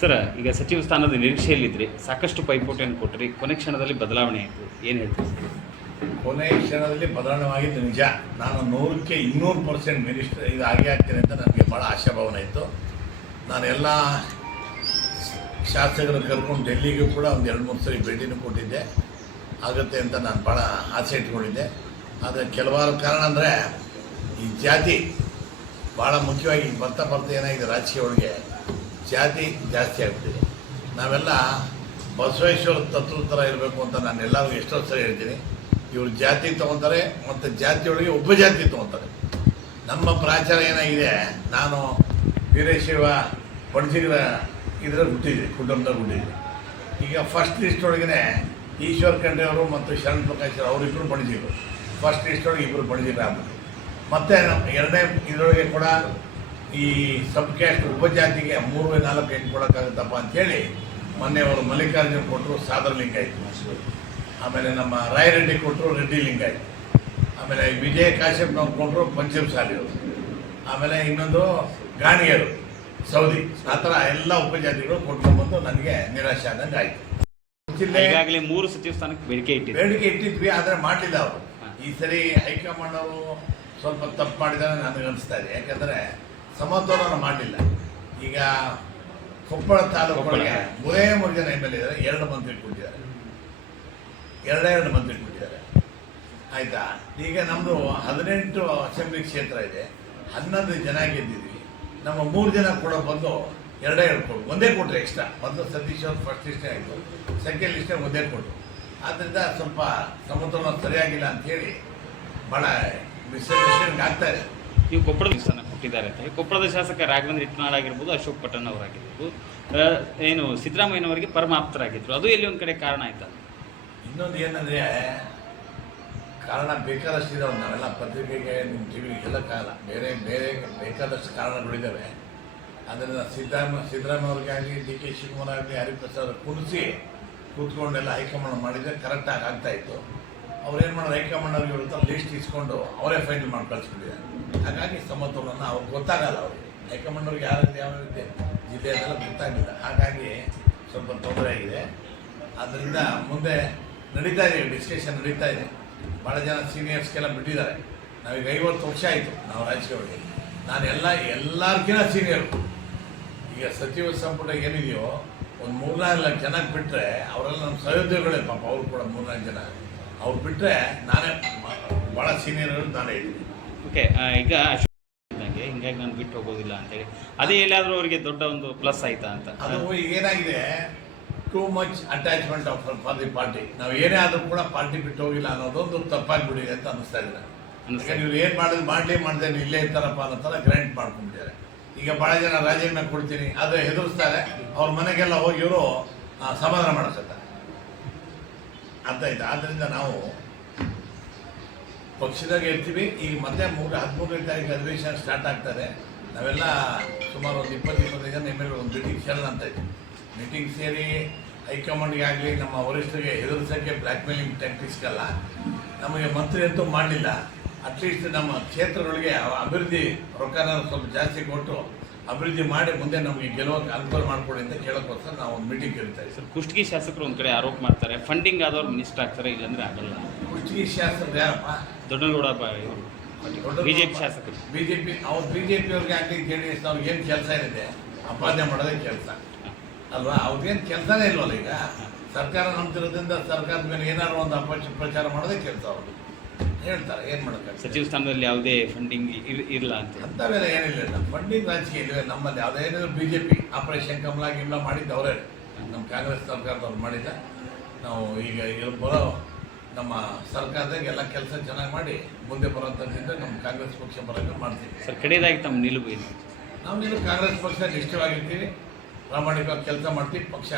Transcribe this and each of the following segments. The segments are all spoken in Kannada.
ಸರ್, ಈಗ ಸಚಿವ ಸ್ಥಾನದ ನಿರೀಕ್ಷೆಯಲ್ಲಿದ್ದರೆ ಸಾಕಷ್ಟು ಪೈಪೋಟಿಯನ್ನು ಕೊಟ್ಟರೆ ಕೊನೆ ಕ್ಷಣದಲ್ಲಿ ಬದಲಾವಣೆ ಆಯಿತು, ಏನು ಹೇಳ್ತೀವಿ ಸರ್? ಕೊನೆ ಕ್ಷಣದಲ್ಲಿ ಬದಲಾವಣೆ ಆಗಿದ್ದು ನಿಜ. ನಾನು 100ಕ್ಕೆ 200% ಮಿನಿಸ್ಟರ್ ಇದು ಆಗೇ ಆಗ್ತೀನಿ ಅಂತ ನನಗೆ ಭಾಳ ಆಶಾಭಾವನೆ ಇತ್ತು. ನಾನೆಲ್ಲ ಶಾಸಕರು ಕರ್ಕೊಂಡು ಡೆಲ್ಲಿಗೂ ಕೂಡ ಒಂದು 2-3 ಸರಿ ಭೇಟಿನೂ ಕೊಟ್ಟಿದ್ದೆ, ಆಗುತ್ತೆ ಅಂತ ನಾನು ಭಾಳ ಆಸೆ ಇಟ್ಕೊಂಡಿದ್ದೆ. ಆದರೆ ಕೆಲವಾರು ಕಾರಣ ಅಂದರೆ ಈ ಜಾತಿ ಭಾಳ ಮುಖ್ಯವಾಗಿ ಬರ್ತಾ ಏನಾಗಿದೆ, ರಾಜಕೀಯ ಒಳಗೆ ಜಾತಿ ಜಾಸ್ತಿ ಆಗ್ತಿದೆ. ನಾವೆಲ್ಲ ಬಸವೇಶ್ವರ ತತ್ವದ ಥರ ಇರಬೇಕು ಅಂತ ನಾನು ಎಲ್ಲರಿಗೂ ಎಷ್ಟೋ ಸರಿ ಹೇಳ್ತೀನಿ. ಇವರು ಜಾತಿ ತೊಗೊತಾರೆ ಮತ್ತು ಜಾತಿಯೊಳಗೆ ಉಪಜಾತಿ ತೊಗೊತಾರೆ. ನಮ್ಮ ಪ್ರಾಚಾರ ಏನಾಗಿದೆ, ನಾನು ವೀರಶೈವ ಬಣಜಿಗರ ಇದರಲ್ಲಿ ಹುಟ್ಟಿದ್ದೆ, ಕುಟುಂಬದಾಗ ಹುಟ್ಟಿದ್ದೆ. ಈಗ ಫಸ್ಟ್ ಲಿಸ್ಟ್ ಒಳಗೆ ಈಶ್ವರ್ ಖಂಡ್ರೆ ಅವರು ಮತ್ತು ಶರಣ್ ಪ್ರಕಾಶ್ ಅವರಿಬ್ಬರು ಬಣಜಿಗರು. ಫಸ್ಟ್ ಲಿಸ್ಟ್ ಒಳಗೆ ಇಬ್ಬರು ಬಣಜಿಗರು ಆಗ್ಬಿಟ್ಟು ಮತ್ತು ಎರಡನೇ ಇದರೊಳಗೆ ಕೂಡ ಈ ಸಬ್ ಕ್ಯಾಸ್ಟ್ ಉಪಜಾತಿಗೆ 3-4 ಎಂಟು ಕೊಡೋಕ್ಕಾಗುತ್ತಪ್ಪ ಅಂಥೇಳಿ ಮೊನ್ನೆ ಅವರು ಮಲ್ಲಿಕಾರ್ಜುನ್ ಕೊಟ್ಟರು, ಸಾದರ ಲಿಂಗಾಯಿತು. ಆಮೇಲೆ ನಮ್ಮ ರಾಯರೆಡ್ಡಿ ಕೊಟ್ಟರು, ರೆಡ್ಡಿ ಲಿಂಗಾಯಿತು. ಆಮೇಲೆ ವಿಜಯ ಕಾಶ್ಯಪ್ನವ್ರು ಕೊಟ್ಟರು, ಪಂಚಮ ಶಾಲೆಯವರು. ಆಮೇಲೆ ಇನ್ನೊಂದು ಗಾಣಿಯರು, ಸೌದಿ. ಆ ಥರ ಎಲ್ಲ ಉಪಜಾತಿಗಳು ಕೊಟ್ಕೊಂಡ್ಬಂದು ನನಗೆ ನಿರಾಶೆ ಆದಂಗೆ ಆಯಿತು. ಈಗಾಗಲೇ 3 ಸಚಿವ ಸ್ಥಾನಕ್ಕೆ ಬೇಡಿಕೆ ಇಟ್ಟಿದ್ವಿ, ಆದರೆ ಮಾಡಲಿಲ್ಲ ಅವರು. ಈ ಸರಿ ಹೈಕಮಾಂಡ್ ಅವರು ಸ್ವಲ್ಪ ತಪ್ಪು ಮಾಡಿದ್ದಾರೆ ನನಗೆ ಅನಿಸ್ತಾ ಇದೆ. ಯಾಕಂದರೆ ಸಮತೋಲನ ಮಾಡಲಿಲ್ಲ. ಈಗ ಕೊಪ್ಪಳ ತಾಲೂಕೊಳಗೆ 3 ಜನ ಎಮ್ ಎಲ್ ಎ ಇದ್ದಾರೆ, 2 ಮಂತ್ರಿ ಕೊಟ್ಟಿದ್ದಾರೆ, 2 ಮಂತ್ರಿ ಕೊಟ್ಟಿದ್ದಾರೆ. ಆಯಿತಾ? ಈಗ ನಮ್ಮದು 18 ಅಸೆಂಬ್ಲಿ ಕ್ಷೇತ್ರ ಇದೆ, 11 ಜನ ಗೆದ್ದಿದ್ವಿ. ನಮ್ಮ 3 ಜನ ಕೂಡ ಬಂದು 2 ಕೊಡು, ಒಂದೇ ಕೊಟ್ಟರು ಎಕ್ಸ್ಟ್ರಾ. ಮೊದಲು ಸತೀಶ್ ಅವರು ಫಸ್ಟ್ ಲಿಸ್ಟೇ ಆಯಿತು, ಸೆಕೆಂಡ್ ಲಿಸ್ಟೇ ಒಂದೇ ಕೊಟ್ಟರು. ಆದ್ದರಿಂದ ಸ್ವಲ್ಪ ಸಮತೋಲನ ಸರಿಯಾಗಿಲ್ಲ ಅಂಥೇಳಿ ಭಾಳ ಮಿಸ್ಅಂಡರ್ಸ್ಟ್ಯಾಂಡಿಂಗ್ ಆಗ್ತಾ ಇದೆ. ನೀವು ಕೊಪ್ಪಳದ ಸ್ಥಾನ ಕೊಟ್ಟಿದ್ದಾರೆ ಅಂತ ಹೇಳಿ ಕೊಪ್ಪಳದ ಶಾಸಕ ರಾಘವೇಂದ್ರ ಇಟ್ನಾಳ್ ಆಗಿರ್ಬೋದು, ಅಶೋಕ್ ಪಟ್ಟಣ್ ಅವರಾಗಿರ್ಬೋದು, ಏನು ಸಿದ್ದರಾಮಯ್ಯನವರಿಗೆ ಪರಮಾಪ್ತರಾಗಿದ್ದರು. ಅದು ಎಲ್ಲಿ ಒಂದು ಕಡೆ ಕಾರಣ ಆಯ್ತಾ? ಇನ್ನೊಂದು ಏನಂದರೆ ಕಾರಣ ಬೇಕಾದಷ್ಟು ಇದಾವೆ. ನಾವೆಲ್ಲ ಪತ್ರಿಕೆಗೆ ನಿಮ್ಮ ಟಿವಿಗೆಲ್ಲ ಕಾರಣ ಬೇರೆ ಬೇಕಾದಷ್ಟು ಕಾರಣಗಳಿದ್ದಾವೆ. ಅದರಿಂದ ಸಿದ್ದರಾಮಯ್ಯ ಅವ್ರಿಗಾಗಲಿ, ಡಿ ಕೆ ಶಿವಕುಮಾರ್ ಆಗಲಿ, ಹರಿಪ್ರಸಾದ್ ಕುಣಿಸಿ ಕೂತ್ಕೊಂಡೆಲ್ಲ ಹೈಕಮಾಂಡ್ ಮಾಡಿದರೆ ಕರೆಕ್ಟಾಗಿ ಆಗ್ತಾಯಿತ್ತು. ಅವ್ರೇನು ಮಾಡೋದು, ಹೈಕಮಾಂಡ್ ಅವ್ರಿಗೆ ಇರುತ್ತೆ ಲಿಸ್ಟ್ ಇಸ್ಕೊಂಡು ಅವರೇ ಫೈನಲ್ ಮಾಡಿ ಕಳಿಸ್ಬಿಟ್ಟಿದ್ದಾರೆ. ಹಾಗಾಗಿ ಸಮತೋಲನ ಅವ್ರಿಗೆ ಗೊತ್ತಾಗಲ್ಲ. ಅವ್ರಿಗೆ ಹೈಕಮಾಂಡ್ ಅವ್ರಿಗೆ ಯಾವ ಜಿಲ್ಲೆ ಅದೆಲ್ಲ ಗೊತ್ತಾಗಿಲ್ಲ. ಹಾಗಾಗಿ ಸ್ವಲ್ಪ ತೊಂದರೆ ಆಗಿದೆ. ಆದ್ದರಿಂದ ಮುಂದೆ ನಡೀತಾ ಇದೆ, ಡಿಸ್ಕಷನ್ ನಡೀತಾ ಇದೆ. ಭಾಳ ಜನ ಸೀನಿಯರ್ಸ್ಗೆಲ್ಲ ಬಿಟ್ಟಿದ್ದಾರೆ. ನಾವೀಗ 50 ವರ್ಷ ಆಯಿತು ನಾವು ರಾಜಕೀಯವಾಗಿ. ನಾನು ಎಲ್ಲರಿಗಿಂತ ಸೀನಿಯರು. ಈಗ ಸಚಿವ ಸಂಪುಟ ಏನಿದೆಯೋ ಒಂದು 3-4 ಜನಕ್ಕೆ ಬಿಟ್ಟರೆ ಅವರೆಲ್ಲ ನಮ್ಮ ಸಹೋದ್ಯೋಗಿಗಳೇ. ಪಾಪ ಅವರು ಕೂಡ 3-4 ಜನ ಅವ್ರು ಬಿಟ್ಟರೆ ನಾನೇ ಭಾಳ ಸೀನಿಯರ್ ನಾನೇ ಇದ್ದೀನಿ. ಓಕೆ, ಈಗ ಹಿಂಗಾಗಿ ನಾನು ಬಿಟ್ಟು ಹೋಗೋದಿಲ್ಲ ಅಂತೇಳಿ ಅದೇ ಎಲ್ಲಾದರೂ ಅವರಿಗೆ ದೊಡ್ಡ ಒಂದು ಪ್ಲಸ್ ಆಯ್ತಾ ಅಂತ? ಅದು ಈಗ ಏನಾಗಿದೆ, too much attachment for the party. ನಾವು ಏನೇ ಆದರೂ ಕೂಡ ಪಾರ್ಟಿ ಬಿಟ್ಟು ಹೋಗಿಲ್ಲ ಅನ್ನೋದೊಂದು ತಪ್ಪಾಗಿಬಿಟ್ಟಿದೆ ಅಂತ ಅನ್ನಿಸ್ತಾ ಇದೆ. ಇವ್ರು ಏನು ಮಾಡೋದು ಮಾಡದೆ ಇಲ್ಲೇ ಇರ್ತಾರಪ್ಪ ಅನ್ನೋ ಥರ ಗ್ರ್ಯಾಂಟ್ ಮಾಡ್ಕೊಂಡ್ಬಿಟ್ಟಿದ್ದಾರೆ. ಈಗ ಭಾಳ ಜನ ರಾಜೀನಾಮೆ ಕೊಡ್ತೀನಿ ಆದರೆ ಹೆದರ್ಸ್ತಾರೆ. ಅವ್ರ ಮನೆಗೆಲ್ಲ ಹೋಗಿ ಇವರು ಸಮಾಧಾನ ಮಾಡಿಸ್ತಾರೆ. ಅರ್ಥ ಆಯ್ತು? ಆದ್ದರಿಂದ ನಾವು ಪಕ್ಷದಾಗ ಇರ್ತೀವಿ. ಈಗ ಮತ್ತೆ 13ನೇ ತಾರೀಕು ಅಧಿವೇಶನ ಸ್ಟಾರ್ಟ್ ಆಗ್ತದೆ. ನಾವೆಲ್ಲ ಸುಮಾರು ಒಂದು 20-25 ಜನ ಎಮ್ ಎಲ್ ಒಂದು ಮೀಟಿಂಗ್ ಸೇರೋಣ ಅಂತ ಇದ್ದೀವಿ. ಮೀಟಿಂಗ್ ಸೇರಿ ಹೈಕಮಾಂಡ್ಗೆ ಆಗಲಿ, ನಮ್ಮ ವರಿಷ್ಠರಿಗೆ ಹೆದರ್ಸೋಕ್ಕೆ ಬ್ಲ್ಯಾಕ್ ಮೇಲಿಂಗ್ ಟ್ಯಾಕ್ಟಿಕ್ಸ್ಗೆಲ್ಲ ನಮಗೆ ಮಂತ್ರಿ ಅಂತೂ ಮಾಡಲಿಲ್ಲ. ಅಟ್ಲೀಸ್ಟ್ ನಮ್ಮ ಕ್ಷೇತ್ರಗಳಿಗೆ ಅಭಿವೃದ್ಧಿ ರೊಕ್ಕನ ಸ್ವಲ್ಪ ಜಾಸ್ತಿ ಕೊಟ್ಟು ಅಭಿವೃದ್ಧಿ ಮಾಡಿ ಮುಂದೆ ನಮಗೆ ಗೆಲುವಾಗಿ ಅನುಕೂಲ ಮಾಡಿಕೊಡಿ ಅಂತ ಕೇಳೋಕ್ಕೋಸ್ಕರ ನಾವು ಒಂದು ಮೀಟಿಂಗ್ ಕರೀತಾ ಇದ್ದೀವಿ. ಸರ್, ಕುಷ್ಟಗಿ ಶಾಸಕರು ಒಂದು ಕಡೆ ಆರೋಪ ಮಾಡ್ತಾರೆ, ಫಂಡಿಂಗ್ ಆದವ್ರು ಮಿನಿಸ್ಟರ್ ಆಗ್ತಾರೆ, ಇಲ್ಲಾಂದರೆ ಆಗಲ್ಲ. ಕುಷ್ಟಗಿ ಶಾಸಕರು ಯಾರಪ್ಪ? ದೊಡ್ಡಗೌಡ ಇವರು ಬಿಜೆಪಿ ಶಾಸಕರು. ಬಿಜೆಪಿ ಅವ್ರಿಗೆ ಆಗಲಿ, JDS ಅವ್ರಿಗೆ ಏನು ಕೆಲಸ ಏನಿದೆ, ಅಪಾದನೆ ಮಾಡೋದೇ ಕೆಲಸ ಅಲ್ವಾ? ಅವ್ರಿಗೇನು ಕೆಲಸನೇ ಇಲ್ವಲ್ಲ. ಈಗ ಸರ್ಕಾರ ನಂಬ್ತಿರೋದ್ರಿಂದ ಸರ್ಕಾರದ ಮೇಲೆ ಏನಾದ್ರು ಒಂದು ಅಪಪ್ರಚಾರ ಮಾಡೋದೇ ಕೆಲಸ. ಅವರು ಹೇಳ್ತಾರೆ, ಏನು ಮಾಡೋಕ್ಕೆ. ಸಚಿವ ಸ್ಥಾನದಲ್ಲಿ ಯಾವುದೇ ಫಂಡಿಂಗ್ ಇರಲ್ಲ ಅಂಥವೆಲ್ಲ ಏನಿಲ್ಲ. ಫಂಡಿಂಗ್ ರಾಜಕೀಯ ಇಲ್ಲವೇ ನಮ್ಮಲ್ಲಿ. ಯಾವುದೇನಿದ್ರು BJP ಆಪರೇಷನ್ ಕಮಲ ಗಿಮ್ಲ ಮಾಡಿದ್ದು ಅವರೇ, ನಮ್ಮ ಕಾಂಗ್ರೆಸ್ ಸರ್ಕಾರದವ್ರು ಮಾಡಿದ್ದ. ನಾವು ಈಗ ಬರೋ ನಮ್ಮ ಸರ್ಕಾರದಾಗ ಎಲ್ಲ ಕೆಲಸ ಚೆನ್ನಾಗಿ ಮಾಡಿ ಮುಂದೆ ಬರೋಂಥದ್ದಿಂದ ನಮ್ಮ ಕಾಂಗ್ರೆಸ್ ಪಕ್ಷ ಬರೋಕ್ಕೆ ಮಾಡ್ತೀವಿ. ಸರ್, ಕಡೆಯದಾಗಿ ತಮ್ಮ ನಿಲುವು ಏನು? ನಾವು ಕಾಂಗ್ರೆಸ್ ಪಕ್ಷ ನಿಷ್ಠವಾಗಿರ್ತೀವಿ, ಪ್ರಾಮಾಣಿಕವಾಗಿ ಕೆಲಸ ಮಾಡ್ತೀವಿ, ಪಕ್ಷ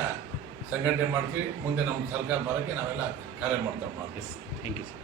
ಸಂಘಟನೆ ಮಾಡ್ತೀವಿ. ಮುಂದೆ ನಮ್ಮ ಸರ್ಕಾರ ಬರೋಕ್ಕೆ ನಾವೆಲ್ಲ ಕಾರ್ಯ ಮಾಡ್ತೀವಿ. Thank you sir.